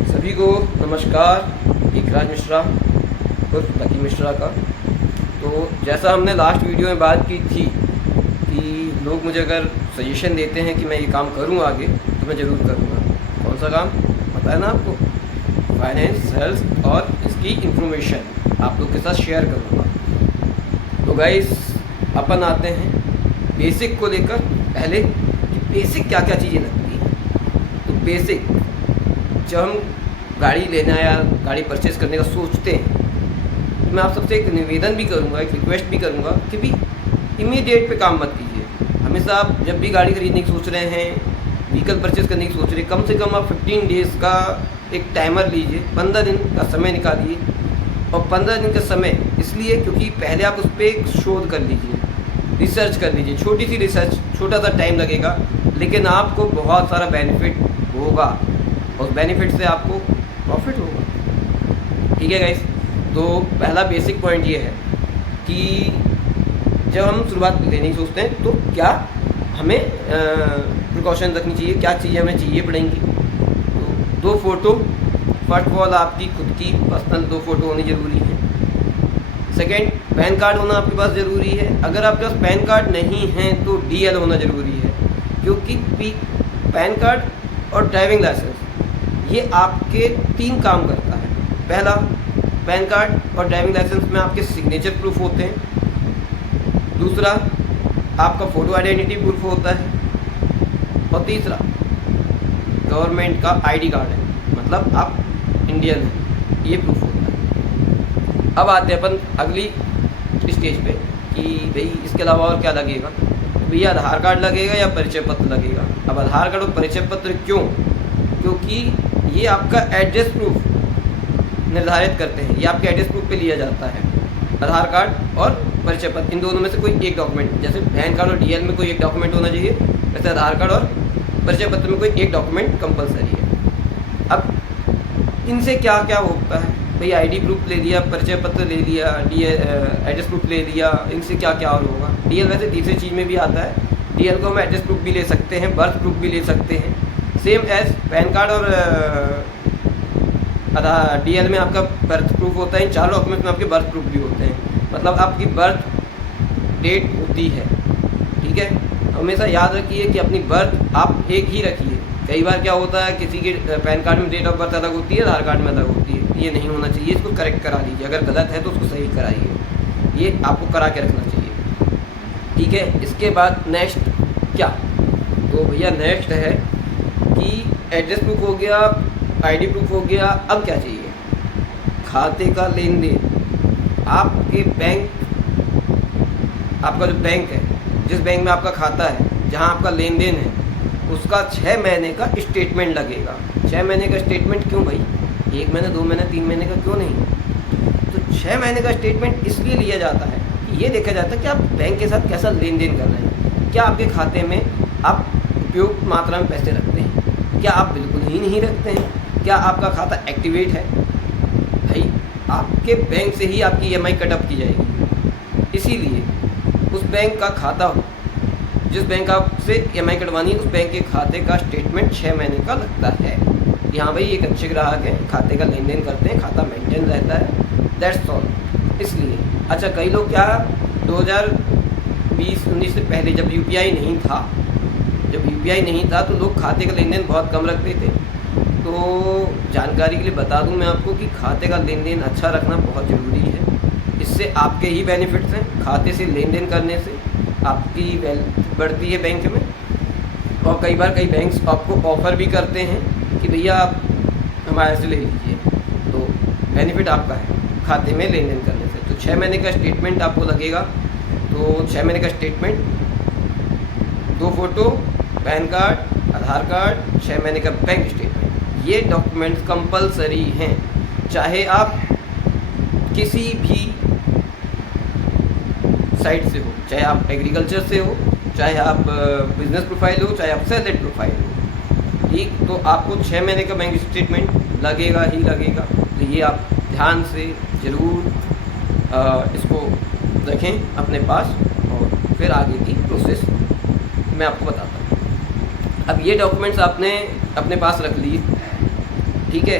सभी को नमस्कार। एक राज मिश्रा उर्फ लकी मिश्रा का। तो जैसा हमने लास्ट वीडियो में बात की थी कि लोग मुझे अगर सजेशन देते हैं कि मैं ये काम करूं आगे तो मैं ज़रूर करूंगा। कौन सा काम पता है ना आपको? फाइनेंस, हेल्थ और इसकी इंफॉर्मेशन आप लोग के साथ शेयर करूंगा। तो गाइस अपन आते हैं बेसिक को लेकर। पहले कि बेसिक क्या क्या चीज़ें लगती हैं। तो बेसिक जब हम गाड़ी लेना या गाड़ी परचेस करने का सोचते हैं तो मैं आप सबसे एक निवेदन भी करूंगा, एक रिक्वेस्ट भी करूंगा कि भी इमीडिएट पे काम मत कीजिए। हमेशा आप जब भी गाड़ी खरीदने की सोच रहे हैं, व्हीकल परचेस करने की सोच रहे हैं, कम से कम आप 15 डेज़ का एक टाइमर लीजिए, 15 दिन का समय निकालिए। और 15 दिन का समय इसलिए क्योंकि पहले आप उस पर एक शोध कर लीजिए, रिसर्च कर लीजिए। छोटी सी रिसर्च, छोटा सा टाइम लगेगा, लेकिन आपको बहुत सारा बेनिफिट होगा। उस बेनिफिट से आपको प्रॉफिट होगा। ठीक है गाइस। तो पहला बेसिक पॉइंट ये है कि जब हम शुरुआत लेने की सोचते हैं तो क्या हमें प्रिकॉशन रखनी चाहिए, क्या चीज़ें हमें चाहिए पड़ेंगी। तो 2 फ़ोटो, फर्स्ट ऑफ ऑल आपकी खुद की पर्सनल 2 फ़ोटो होनी ज़रूरी है। सेकेंड, पैन कार्ड होना आपके पास ज़रूरी है। अगर आपके पास पैन कार्ड नहीं है तो डीएल होना ज़रूरी है, क्योंकि पैन कार्ड और ड्राइविंग लाइसेंस ये आपके 3 काम करता है। पहला, पैन कार्ड और ड्राइविंग लाइसेंस में आपके सिग्नेचर प्रूफ होते हैं। दूसरा, आपका फ़ोटो आइडेंटिटी प्रूफ होता है। और तीसरा, गवर्नमेंट का आईडी कार्ड है, मतलब आप इंडियन हैं, ये प्रूफ होता है। अब आते हैं अपन अगली स्टेज पे कि भाई इसके अलावा और क्या लगेगा। भैया आधार कार्ड लगेगा या परिचय पत्र लगेगा। अब आधार कार्ड और परिचय पत्र क्यों? क्योंकि ये आपका एड्रेस प्रूफ निर्धारित करते हैं। ये आपके एड्रेस प्रूफ पे लिया जाता है। आधार कार्ड और परिचय पत्र, इन दोनों में से कोई एक डॉक्यूमेंट, जैसे पैन कार्ड और डीएल में कोई एक डॉक्यूमेंट होना चाहिए, वैसे आधार कार्ड और परिचय पत्र में कोई एक डॉक्यूमेंट कंपलसरी है। अब इनसे क्या क्या होता है भाई? आईडी प्रूफ ले लिया, परिचय पत्र ले लिया, एड्रेस प्रूफ ले लिया, इनसे क्या क्या और होगा। डीएल वैसे तीसरी चीज़ में भी आता है। डीएल को हम एड्रेस प्रूफ भी ले सकते हैं, बर्थ प्रूफ भी ले सकते हैं, सेम एज पैन कार्ड और आधार। डीएल में आपका बर्थ प्रूफ होता है, इन 4 डॉक्यूमेंट्स में आपके बर्थ प्रूफ भी होते हैं, मतलब आपकी बर्थ डेट होती है। ठीक है, हमेशा याद रखिए कि अपनी बर्थ आप एक ही रखिए। कई बार क्या होता है, किसी के पैन कार्ड में डेट ऑफ बर्थ अलग होती है, आधार कार्ड में अलग होती है। ये नहीं होना चाहिए, इसको करेक्ट करा लीजिए। अगर गलत है तो उसको सही कराइए, ये आपको करा के रखना चाहिए। ठीक है, इसके बाद नेक्स्ट क्या? तो भैया नेक्स्ट है कि एड्रेस प्रूफ हो गया, आईडी प्रूफ हो गया। अब क्या चाहिए? खाते का लेन देन। आपके बैंक, आपका जो बैंक है, जिस बैंक में आपका खाता है, जहां आपका लेन देन है, उसका 6 महीने का स्टेटमेंट लगेगा। 6 महीने का स्टेटमेंट क्यों भाई? 1 महीने, 2 महीने, 3 महीने का क्यों नहीं? तो 6 महीने का स्टेटमेंट इसलिए लिया जाता है कि ये देखा जाता है कि आप बैंक के साथ कैसा लेन देन कर रहे हैं। क्या आपके खाते में आप उपयुक्त मात्रा में पैसे रखते हैं? क्या आप बिल्कुल ही नहीं रखते हैं? क्या आपका खाता एक्टिवेट है? भाई आपके बैंक से ही आपकी ईएमआई कटअप की जाएगी। इसीलिए उस बैंक का खाता हो, जिस बैंक आपसे ईएमआई कटवानी है, उस बैंक के खाते का स्टेटमेंट 6 महीने का लगता है कि हाँ भाई एक अच्छे ग्राहक हैं, खाते का लेन देन करते हैं, खाता मेंटेन रहता है, दैट्स ऑल। इसलिए अच्छा, कई लोग क्या 2020-19 से पहले जब यूपीआई नहीं था तो लोग खाते का लेन देन बहुत कम रखते थे। तो जानकारी के लिए बता दूं मैं आपको कि खाते का लेन देन अच्छा रखना बहुत ज़रूरी है। इससे आपके ही बेनिफिट्स हैं। खाते से लेन देन करने से आपकी वेल्थ बढ़ती है बैंक में। और कई बार कई बैंक्स आपको ऑफ़र भी करते हैं कि भैया आप हमारे से ले लीजिए, तो बेनिफिट आपका है खाते में लेन देन करने से। तो 6 महीने का स्टेटमेंट आपको लगेगा। तो 6 महीने का स्टेटमेंट, 2 फ़ोटो, पैन कार्ड, आधार कार्ड, 6 महीने का बैंक स्टेटमेंट, ये डॉक्यूमेंट्स कंपलसरी हैं। चाहे आप किसी भी साइट से हो, चाहे आप एग्रीकल्चर से हो, चाहे आप बिजनेस प्रोफाइल हो, चाहे आप सेलेक्ट प्रोफाइल हो। ठीक, तो आपको 6 महीने का बैंक स्टेटमेंट लगेगा ही लगेगा। तो ये आप ध्यान से ज़रूर इसको रखें अपने पास, और फिर आगे की प्रोसेस मैं आपको बताता हूँ। अब ये डॉक्यूमेंट्स आपने अपने पास रख लिए। ठीक है,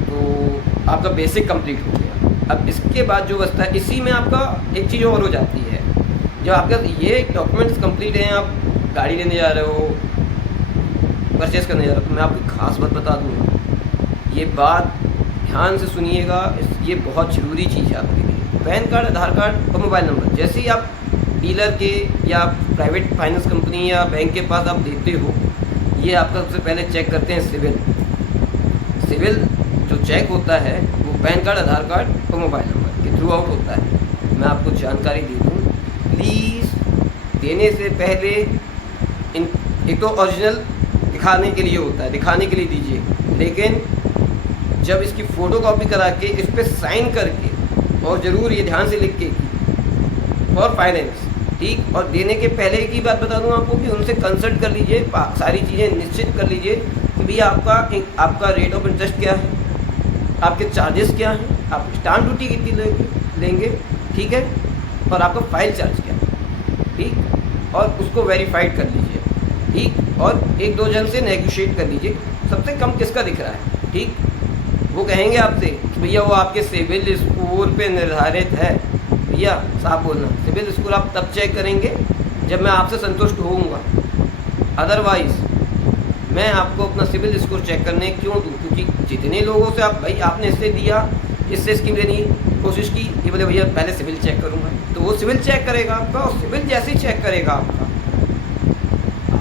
तो आपका बेसिक कंप्लीट हो गया। अब इसके बाद जो बचता है, इसी में आपका एक चीज़ और हो जाती है। जब आपका ये डॉक्यूमेंट्स कंप्लीट हैं, आप गाड़ी लेने जा रहे हो, परचेज़ करने जा रहे हो, तो मैं आपको खास बात बता दूँगा, ये बात ध्यान से सुनिएगा, ये बहुत ज़रूरी चीज़ है आपके लिए। पैन कार्ड, आधार कार्ड और मोबाइल नंबर जैसे ही आप डीलर के या प्राइवेट फाइनेंस कंपनी या बैंक के पास आप देते हो, ये आपका सबसे पहले चेक करते हैं सिविल जो चेक होता है वो पैन कार्ड, आधार कार्ड और मोबाइल नंबर के थ्रू आउट होता है। मैं आपको जानकारी दे दूँ, प्लीज़ देने से पहले एक तो ओरिजिनल दिखाने के लिए होता है, दिखाने के लिए दीजिए, लेकिन जब इसकी फ़ोटो कॉपी करा के इस पर साइन करके, और ज़रूर ये ध्यान से लिख के फॉर फाइनेंस, ठीक। और देने के पहले की बात बता दूं आपको कि उनसे कंसल्ट कर लीजिए, सारी चीज़ें निश्चित कर लीजिए कि भैया आपका रेट ऑफ इंटरेस्ट क्या है, आपके चार्जेस क्या हैं, आप स्टाम्प ड्यूटी कितनी लेंगे, ठीक है, और आपका फाइल चार्ज क्या है, ठीक। और उसको वेरीफाइड कर लीजिए, ठीक। और एक दो जन से नेगोशिएट कर लीजिए, सबसे कम किसका दिख रहा है, ठीक। वो कहेंगे आपसे कि भैया वो आपके सिविल स्कोर पे निर्धारित है। भैया साफ बोलना, सिविल स्कोर आप तब चेक करेंगे जब मैं आपसे संतुष्ट होऊंगा, अदरवाइज़ मैं आपको अपना सिविल स्कोर चेक करने क्यों दूँ? क्योंकि जितने लोगों से आप, भाई आपने इससे दिया, इससे स्कीम लेने की कोशिश की, ये बोले भैया पहले सिविल चेक करूँगा, तो वो सिविल चेक करेगा आपका, और सिविल जैसे ही चेक करेगा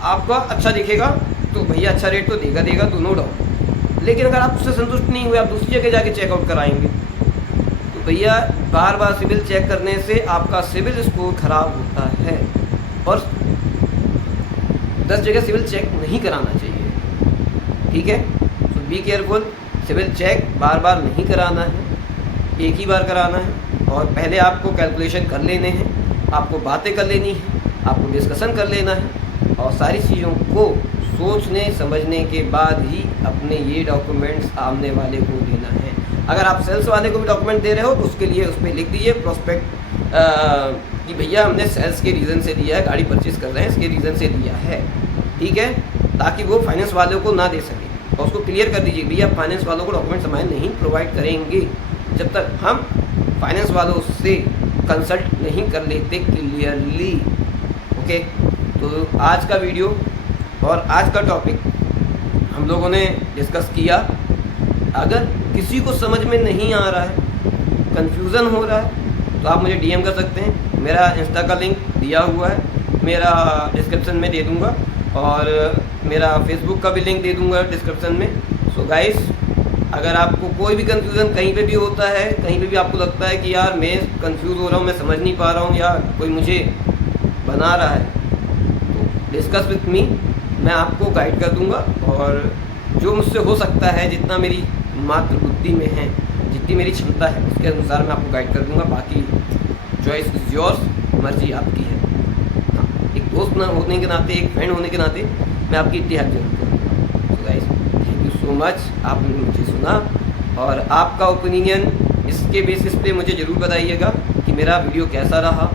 आपका अच्छा दिखेगा तो भैया अच्छा रेट तो देगा तो नो डाउट। लेकिन अगर आप उससे संतुष्ट नहीं हुए, आप दूसरी जगह जाके चेकआउट कराएंगे, तो भैया बार बार सिविल चेक करने से आपका सिविल स्कोर खराब होता है। और 10 जगह सिविल चेक नहीं कराना चाहिए, ठीक है। तो बी केयरफुल, सिविल चेक बार बार नहीं कराना है, एक ही बार कराना है। और पहले आपको कैलकुलेशन कर लेने हैं, आपको बातें कर लेनी है, आपको डिस्कशन कर लेना है, और सारी चीज़ों को सोचने समझने के बाद ही अपने ये डॉक्यूमेंट्स सामने वाले को देना है। अगर आप सेल्स वाले को भी डॉक्यूमेंट दे रहे हो तो उसके लिए उस पर लिख दीजिए प्रोस्पेक्ट कि भैया हमने सेल्स के रीज़न से दिया है, गाड़ी परचेज़ कर रहे हैं इसके रीज़न से दिया है, ठीक है, ताकि वो फाइनेंस वालों को ना दे सके। और उसको क्लियर कर दीजिए भैया फाइनेंस वालों को डॉक्यूमेंट समय नहीं प्रोवाइड करेंगे जब तक हम फाइनेंस वालों से कंसल्ट नहीं कर लेते क्लियरली, ओके। तो आज का वीडियो और आज का टॉपिक हम लोगों ने डिस्कस किया। अगर किसी को समझ में नहीं आ रहा है, कन्फ्यूज़न हो रहा है, तो आप मुझे डीएम कर सकते हैं। मेरा इंस्टा का लिंक दिया हुआ है, मेरा डिस्क्रिप्शन में दे दूंगा, और मेरा फेसबुक का भी लिंक दे दूंगा डिस्क्रिप्शन में। सो गाइस, अगर आपको कोई भी कन्फ्यूज़न कहीं पे भी होता है, कहीं पे भी आपको लगता है कि यार मैं कंफ्यूज हो रहा हूँ, मैं समझ नहीं पा रहा हूँ, या कोई मुझे बना रहा है, तो डिस्कस विथ मी, मैं आपको गाइड कर दूंगा। और जो मुझसे हो सकता है, जितना मेरी मात्र बुद्धि में है, जितनी मेरी क्षमता है, उसके अनुसार मैं आपको गाइड कर दूंगा। बाकी चॉइस इज़ योर्स, मर्जी आपकी है। हाँ, एक दोस्त ना होने के नाते, एक फ्रेंड होने के नाते मैं आपकी इतनी हेल्प जरूर करूँगा। तो guys, thank you so much, आपने मुझे सुना, और आपका ओपिनियन इसके बेसिस पे मुझे ज़रूर बताइएगा कि मेरा वीडियो कैसा रहा।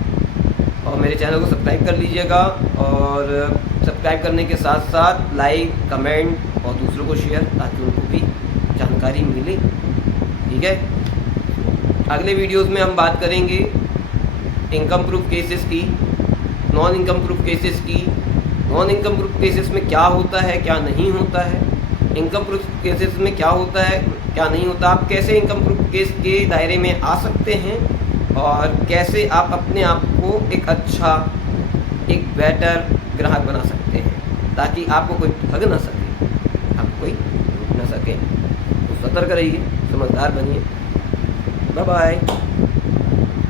और मेरे चैनल को सब्सक्राइब कर लीजिएगा, और सब्सक्राइब करने के साथ साथ लाइक, कमेंट और दूसरों को शेयर, ताकि उनको भी जानकारी मिले, ठीक है। अगले वीडियोस में हम बात करेंगे इनकम प्रूफ केसेस की, नॉन इनकम प्रूफ केसेस की। नॉन इनकम प्रूफ केसेस में क्या होता है, क्या नहीं होता है, इनकम प्रूफ केसेस में क्या होता है, क्या नहीं होता, आप कैसे इनकम प्रूफ केस के दायरे में आ सकते हैं, और कैसे आप अपने आप को एक अच्छा, एक बेटर ग्राहक बना सकते हैं, ताकि आपको कोई ठग ना सके, आपको कोई लूट ना सके। तो सतर्क रहिए, समझदार बनिए। Bye bye.